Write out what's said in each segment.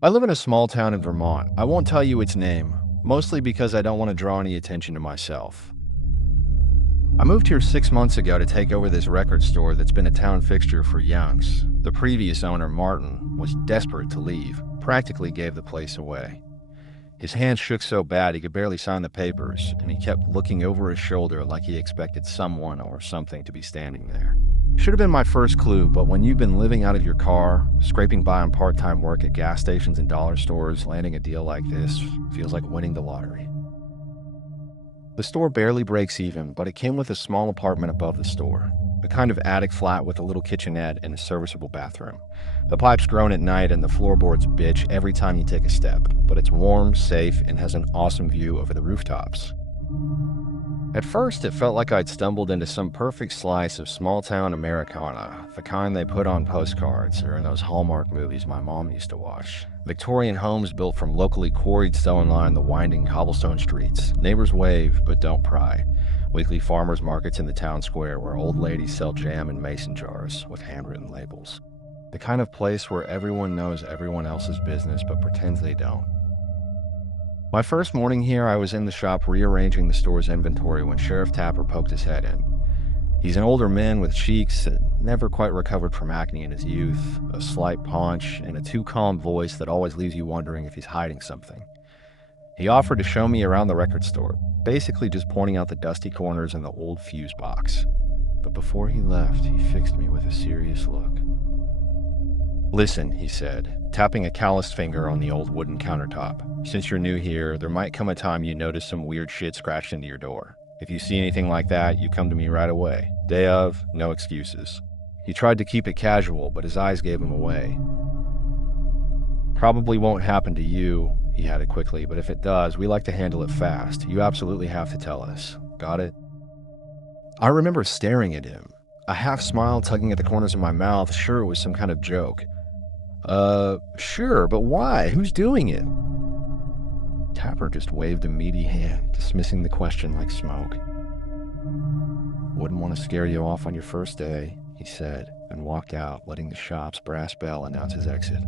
I live in a small town in Vermont. I won't tell you its name, mostly because I don't want to draw any attention to myself. I moved here 6 months ago to take over this record store that's been a town fixture for yonks. The previous owner, Martin, was desperate to leave, practically gave the place away. His hands shook so bad he could barely sign the papers, and he kept looking over his shoulder like he expected someone or something to be standing there. Should have been my first clue, but when you've been living out of your car, scraping by on part-time work at gas stations and dollar stores, landing a deal like this feels like winning the lottery. The store barely breaks even, but it came with a small apartment above the store, a kind of attic flat with a little kitchenette and a serviceable bathroom. The pipes groan at night and the floorboards bitch every time you take a step, but it's warm, safe, and has an awesome view over the rooftops. At first, it felt like I'd stumbled into some perfect slice of small-town Americana, the kind they put on postcards or in those Hallmark movies my mom used to watch. Victorian homes built from locally quarried stone line the winding cobblestone streets. Neighbors wave, but don't pry. Weekly farmers markets in the town square where old ladies sell jam in mason jars with handwritten labels. The kind of place where everyone knows everyone else's business but pretends they don't. My first morning here, I was in the shop rearranging the store's inventory when Sheriff Tapper poked his head in. He's an older man with cheeks that never quite recovered from acne in his youth, a slight paunch, and a too calm voice that always leaves you wondering if he's hiding something. He offered to show me around the record store, basically just pointing out the dusty corners and the old fuse box. But before he left, he fixed me with a serious look. "Listen," he said, tapping a calloused finger on the old wooden countertop. "Since you're new here, there might come a time you notice some weird shit scratched into your door. If you see anything like that, you come to me right away. Day of, no excuses." He tried to keep it casual, but his eyes gave him away. "Probably won't happen to you," he added quickly, "but if it does, we like to handle it fast. You absolutely have to tell us. Got it?" I remember staring at him, a half smile tugging at the corners of my mouth, sure it was some kind of joke. Sure, but why? Who's doing it?" Tapper just waved a meaty hand, dismissing the question like smoke. "Wouldn't want to scare you off on your first day," he said, and walked out, letting the shop's brass bell announce his exit.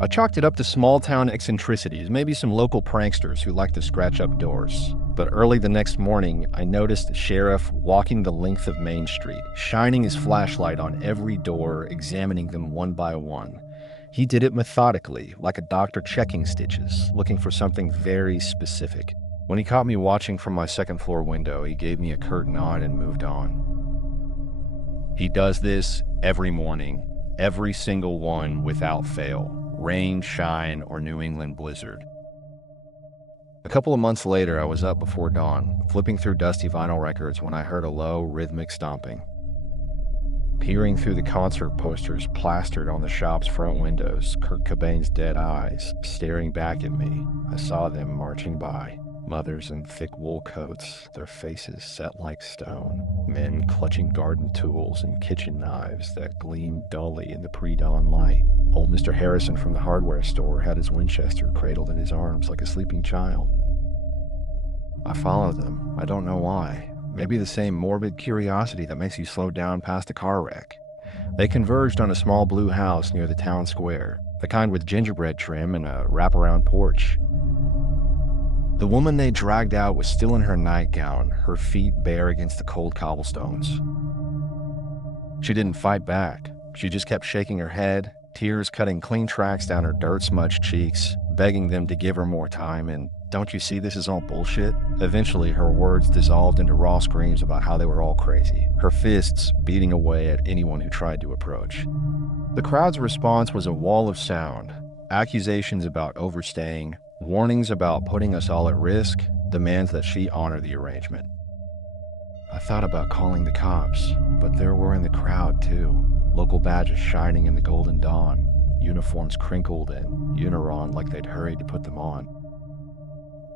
I chalked it up to small-town eccentricities, maybe some local pranksters who like to scratch up doors. But early the next morning, I noticed the sheriff walking the length of Main Street, shining his flashlight on every door, examining them one by one. He did it methodically, like a doctor checking stitches, looking for something very specific. When he caught me watching from my second-floor window, he gave me a curt nod and moved on. He does this every morning, every single one without fail. Rain, shine, or New England blizzard. A couple of months later, I was up before dawn, flipping through dusty vinyl records when I heard a low, rhythmic stomping. Peering through the concert posters plastered on the shop's front windows, Kurt Cobain's dead eyes staring back at me, I saw them marching by. Mothers in thick wool coats, their faces set like stone. Men clutching garden tools and kitchen knives that gleamed dully in the pre-dawn light. Old Mr. Harrison from the hardware store had his Winchester cradled in his arms like a sleeping child. I followed them. I don't know why. Maybe the same morbid curiosity that makes you slow down past a car wreck. They converged on a small blue house near the town square, the kind with gingerbread trim and a wraparound porch. The woman they dragged out was still in her nightgown, her feet bare against the cold cobblestones. She didn't fight back. She just kept shaking her head, tears cutting clean tracks down her dirt-smudged cheeks, begging them to give her more time, and "Don't you see this is all bullshit?" Eventually, her words dissolved into raw screams about how they were all crazy, her fists beating away at anyone who tried to approach. The crowd's response was a wall of sound, accusations about overstaying, warnings about putting us all at risk, demands that she honor the arrangement. I thought about calling the cops, but there were in the crowd too, local badges shining in the golden dawn, uniforms crinkled and unirond like they'd hurried to put them on.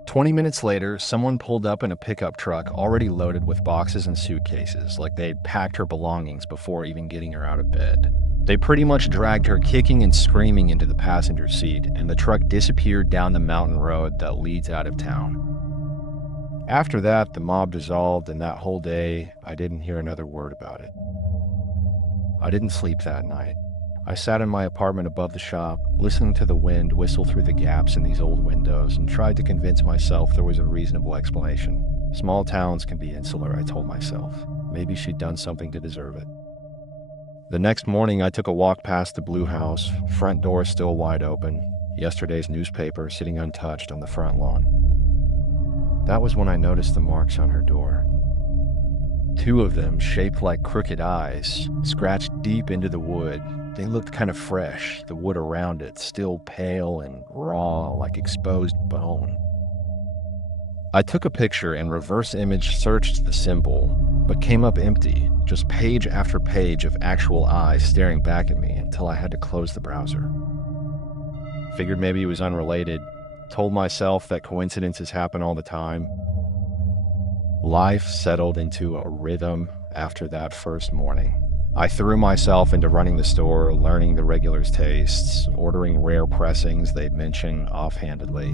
20 minutes later, someone pulled up in a pickup truck already loaded with boxes and suitcases, like they'd packed her belongings before even getting her out of bed. They pretty much dragged her kicking and screaming into the passenger seat, and the truck disappeared down the mountain road that leads out of town. After that, the mob dissolved, and that whole day, I didn't hear another word about it. I didn't sleep that night. I sat in my apartment above the shop, listening to the wind whistle through the gaps in these old windows, and tried to convince myself there was a reasonable explanation. Small towns can be insular, I told myself. Maybe she'd done something to deserve it. The next morning, I took a walk past the blue house, front door still wide open, yesterday's newspaper sitting untouched on the front lawn. That was when I noticed the marks on her door. 2 of them, shaped like crooked eyes, scratched deep into the wood. They looked kind of fresh, the wood around it still pale and raw like exposed bone. I took a picture and reverse image searched the symbol, but came up empty, just page after page of actual eyes staring back at me until I had to close the browser. Figured maybe it was unrelated, told myself that coincidences happen all the time. Life settled into a rhythm after that first morning. I threw myself into running the store, learning the regulars' tastes, ordering rare pressings they'd mention offhandedly.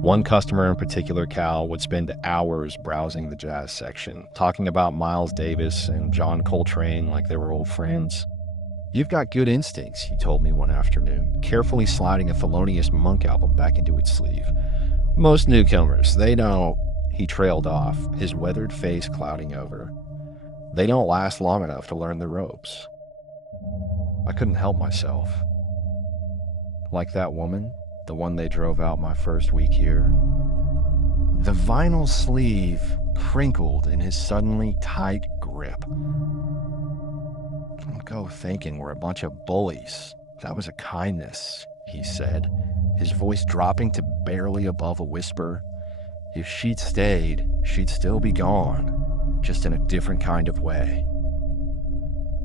One customer in particular, Cal, would spend hours browsing the jazz section, talking about Miles Davis and John Coltrane like they were old friends. "You've got good instincts," he told me one afternoon, carefully sliding a Thelonious Monk album back into its sleeve. "Most newcomers, they don't..." He trailed off, his weathered face clouding over. "They don't last long enough to learn the ropes." I couldn't help myself. Like that woman, the one they drove out my first week here. The vinyl sleeve crinkled in his suddenly tight grip. "Don't go thinking we're a bunch of bullies. That was a kindness," he said, his voice dropping to barely above a whisper. "If she'd stayed, she'd still be gone, just in a different kind of way."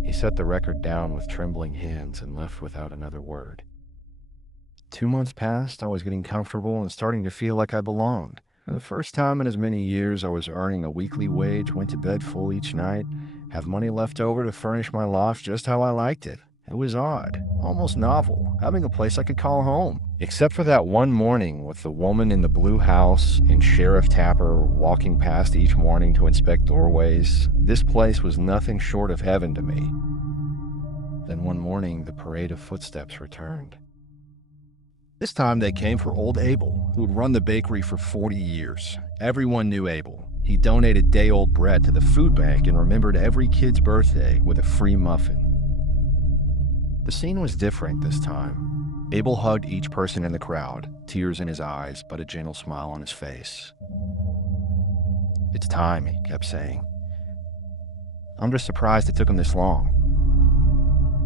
He set the record down with trembling hands and left without another word. 2 months passed, I was getting comfortable and starting to feel like I belonged. For the first time in as many years, I was earning a weekly wage, went to bed full each night, have money left over to furnish my loft just how I liked it. It was odd, almost novel, having a place I could call home. Except for that one morning with the woman in the blue house and Sheriff Tapper walking past each morning to inspect doorways, this place was nothing short of heaven to me. Then one morning, the parade of footsteps returned. This time they came for old Abel, who'd run the bakery for 40 years. Everyone knew Abel. He donated day-old bread to the food bank and remembered every kid's birthday with a free muffin. The scene was different this time. Abel hugged each person in the crowd, tears in his eyes, but a gentle smile on his face. "It's time," he kept saying. I'm just surprised it took him this long.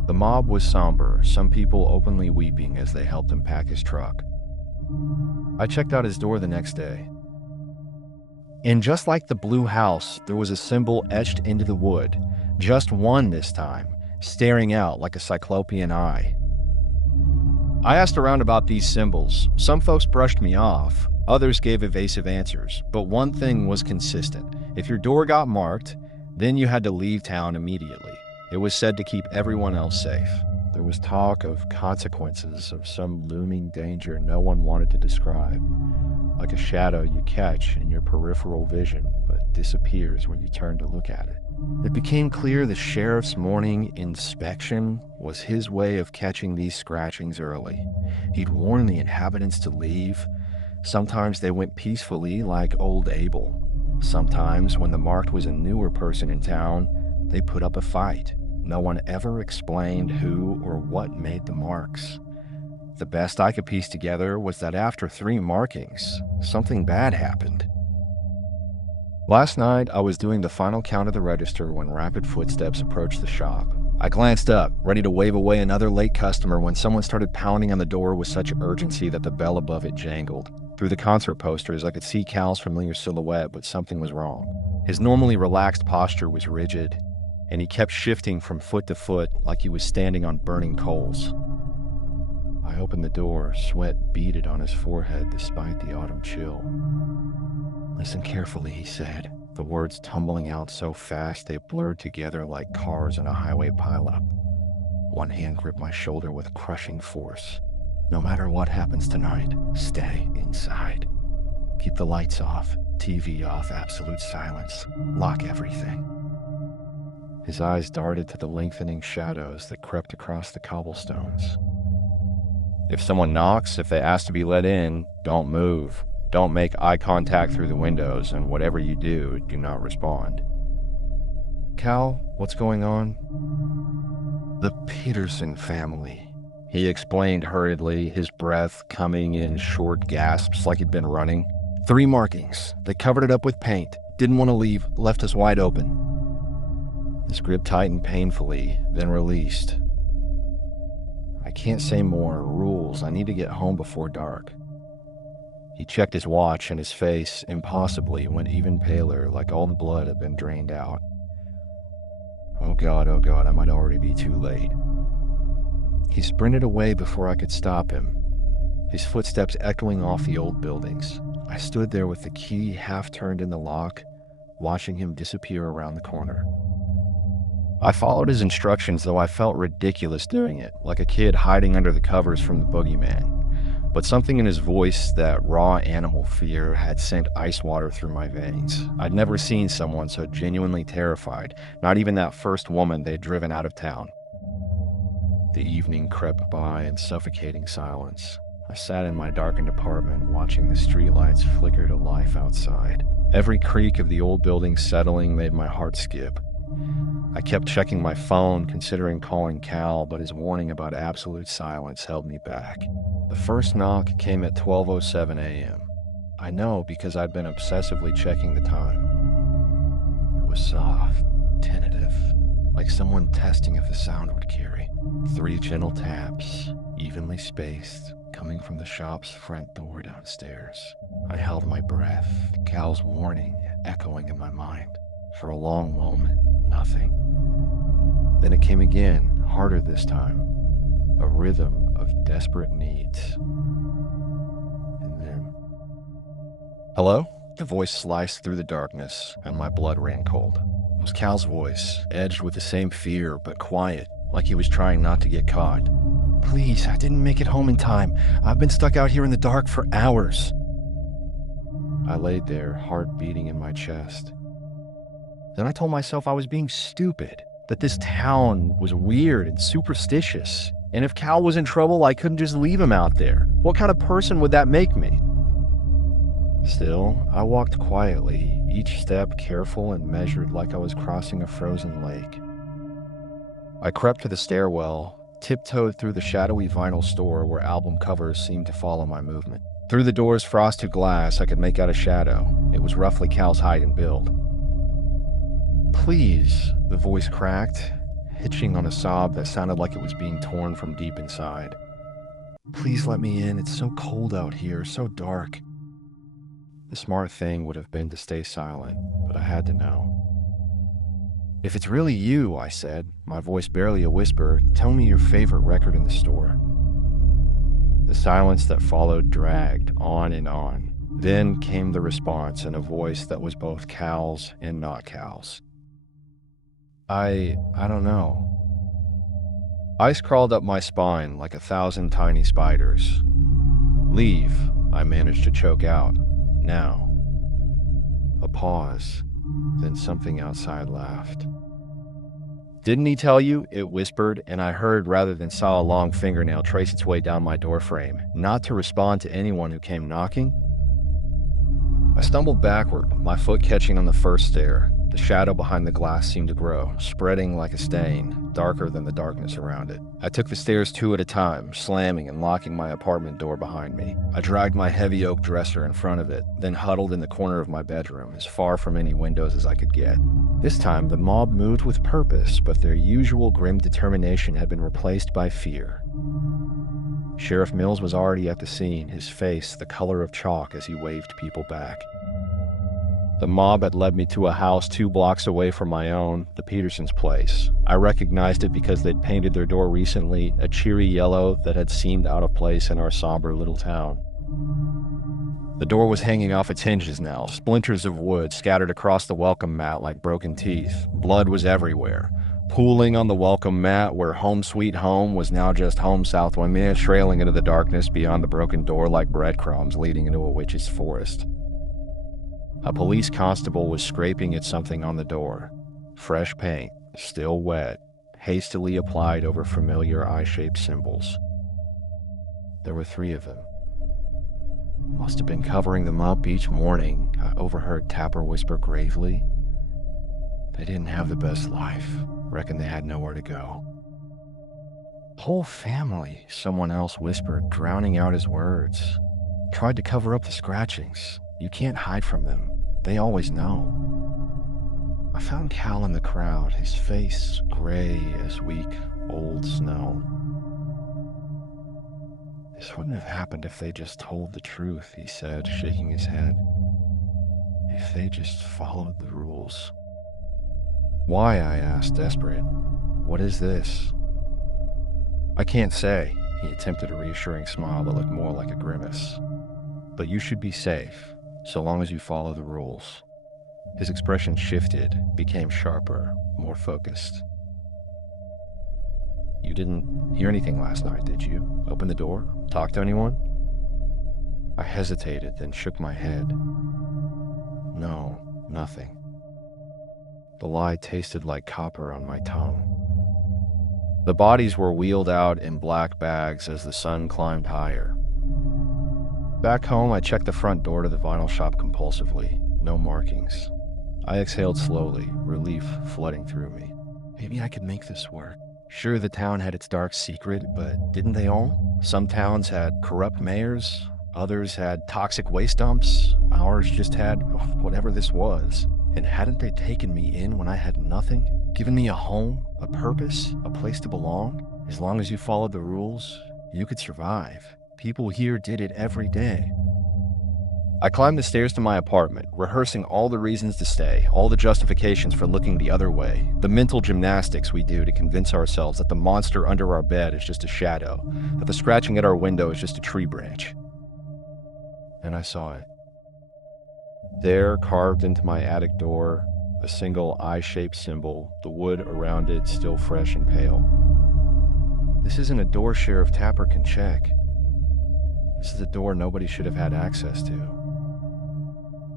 The mob was somber, some people openly weeping as they helped him pack his truck. I checked out his door the next day. And just like the blue house, there was a symbol etched into the wood, just one this time, staring out like a cyclopean eye. I asked around about these symbols. Some folks brushed me off, others gave evasive answers, but one thing was consistent. If your door got marked, then you had to leave town immediately. It was said to keep everyone else safe. There was talk of consequences, of some looming danger no one wanted to describe, like a shadow you catch in your peripheral vision but disappears when you turn to look at it. It became clear the sheriff's morning inspection was his way of catching these scratchings early. He'd warn the inhabitants to leave. Sometimes they went peacefully, like old Abel. Sometimes, when the marked was a newer person in town, they put up a fight. No one ever explained who or what made the marks. The best I could piece together was that after 3 markings, something bad happened. Last night, I was doing the final count of the register when rapid footsteps approached the shop. I glanced up, ready to wave away another late customer when someone started pounding on the door with such urgency that the bell above it jangled. Through the concert posters, I could see Cal's familiar silhouette, but something was wrong. His normally relaxed posture was rigid, and he kept shifting from foot to foot like he was standing on burning coals. I opened the door, sweat beaded on his forehead despite the autumn chill. "Listen carefully," he said, the words tumbling out so fast they blurred together like cars in a highway pileup. One hand gripped my shoulder with crushing force. "No matter what happens tonight, stay inside. Keep the lights off, TV off, absolute silence. Lock everything." His eyes darted to the lengthening shadows that crept across the cobblestones. If someone knocks, if they ask to be let in, don't move. Don't make eye contact through the windows, and whatever you do, do not respond. Cal, what's going on? The Peterson family, he explained hurriedly, his breath coming in short gasps like he'd been running. 3 markings. They covered it up with paint. Didn't want to leave, left us wide open. His grip tightened painfully, then released. I can't say more. Rules. I need to get home before dark. He checked his watch, and his face, impossibly, went even paler, like all the blood had been drained out. Oh God, I might already be too late. He sprinted away before I could stop him, his footsteps echoing off the old buildings. I stood there with the key half turned in the lock, watching him disappear around the corner. I followed his instructions, though I felt ridiculous doing it, like a kid hiding under the covers from the boogeyman. But something in his voice, that raw animal fear, had sent ice water through my veins. I'd never seen someone so genuinely terrified, not even that first woman they'd driven out of town. The evening crept by in suffocating silence. I sat in my darkened apartment, watching the streetlights flicker to life outside. Every creak of the old building settling made my heart skip. I kept checking my phone, considering calling Cal, but his warning about absolute silence held me back. The first knock came at 12:07 a.m. I know because I'd been obsessively checking the time. It was soft, tentative, like someone testing if the sound would carry. 3 gentle taps, evenly spaced, coming from the shop's front door downstairs. I held my breath, Cal's warning echoing in my mind. For a long moment, nothing. Then it came again, harder this time, a rhythm of desperate needs. And then... Hello? The voice sliced through the darkness, and my blood ran cold. It was Cal's voice, edged with the same fear, but quiet, like he was trying not to get caught. Please, I didn't make it home in time. I've been stuck out here in the dark for hours. I laid there, heart beating in my chest. Then I told myself I was being stupid, that this town was weird and superstitious, and if Cal was in trouble, I couldn't just leave him out there. What kind of person would that make me? Still, I walked quietly, each step careful and measured like I was crossing a frozen lake. I crept to the stairwell, tiptoed through the shadowy vinyl store where album covers seemed to follow my movement. Through the door's frosted glass, I could make out a shadow. It was roughly Cal's height and build. Please, the voice cracked, hitching on a sob that sounded like it was being torn from deep inside. Please let me in. It's so cold out here, so dark. The smart thing would have been to stay silent, but I had to know. If it's really you, I said, my voice barely a whisper, tell me your favorite record in the store. The silence that followed dragged on and on. Then came the response in a voice that was both Cal's and not Cal's. I don't know. Ice crawled up my spine like 1,000 tiny spiders. Leave, I managed to choke out. Now. A pause, then something outside laughed. Didn't he tell you? It whispered, and I heard rather than saw a long fingernail trace its way down my doorframe, not to respond to anyone who came knocking. I stumbled backward, my foot catching on the first stair. The shadow behind the glass seemed to grow, spreading like a stain, darker than the darkness around it. I took the stairs 2 at a time, slamming and locking my apartment door behind me. I dragged my heavy oak dresser in front of it, then huddled in the corner of my bedroom, as far from any windows as I could get. This time, the mob moved with purpose, but their usual grim determination had been replaced by fear. Sheriff Mills was already at the scene, his face the color of chalk as he waved people back. The mob had led me to a house 2 blocks away from my own, the Petersons' place. I recognized it because they'd painted their door recently, a cheery yellow that had seemed out of place in our somber little town. The door was hanging off its hinges now, splinters of wood scattered across the welcome mat like broken teeth. Blood was everywhere. Pooling on the welcome mat where home sweet home was now just home south Waimea, trailing into the darkness beyond the broken door like breadcrumbs leading into a witch's forest. A police constable was scraping at something on the door. Fresh paint, still wet, hastily applied over familiar eye-shaped symbols. There were 3 of them. Must have been covering them up each morning, I overheard Tapper whisper gravely. They didn't have the best life. Reckon they had nowhere to go. Whole family, someone else whispered, drowning out his words. Tried to cover up the scratchings. You can't hide from them. They always know. I found Cal in the crowd, his face gray as weak, old snow. This wouldn't have happened if they just told the truth, he said, shaking his head. If they just followed the rules. Why? I asked, desperate. What is this? I can't say, he attempted a reassuring smile that looked more like a grimace. But you should be safe, so long as you follow the rules. His expression shifted, became sharper, more focused. You didn't hear anything last night, did you? Open the door? Talk to anyone? I hesitated, then shook my head. No, nothing. The lie tasted like copper on my tongue. The bodies were wheeled out in black bags as the sun climbed higher. Back home, I checked the front door to the vinyl shop compulsively. No markings. I exhaled slowly, relief flooding through me. Maybe I could make this work. Sure, the town had its dark secret, but didn't they all? Some towns had corrupt mayors, others had toxic waste dumps, ours just had whatever this was. And hadn't they taken me in when I had nothing? Given me a home, a purpose, a place to belong? As long as you followed the rules, you could survive. People here did it every day. I climbed the stairs to my apartment, rehearsing all the reasons to stay, all the justifications for looking the other way, the mental gymnastics we do to convince ourselves that the monster under our bed is just a shadow, that the scratching at our window is just a tree branch. And I saw it. There, carved into my attic door, a single eye-shaped symbol, the wood around it still fresh and pale. This isn't a door Sheriff Tapper can check. This is a door nobody should have had access to.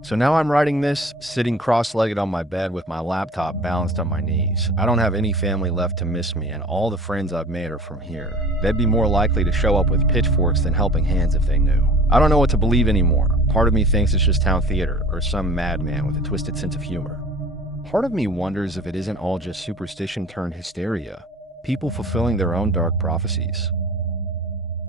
So now I'm writing this, sitting cross-legged on my bed with my laptop balanced on my knees. I don't have any family left to miss me, and all the friends I've made are from here. They'd be more likely to show up with pitchforks than helping hands if they knew. I don't know what to believe anymore. Part of me thinks it's just town theater, or some madman with a twisted sense of humor. Part of me wonders if it isn't all just superstition turned hysteria. People fulfilling their own dark prophecies.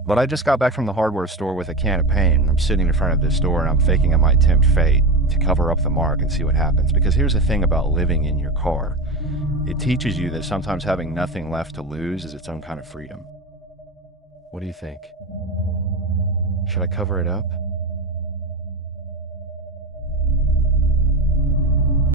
But I just got back from the hardware store with a can of paint. I'm sitting in front of this store and I'm faking I might tempt fate to cover up the mark and see what happens. Because here's the thing about living in your car. It teaches you that sometimes having nothing left to lose is its own kind of freedom. What do you think? Should I cover it up?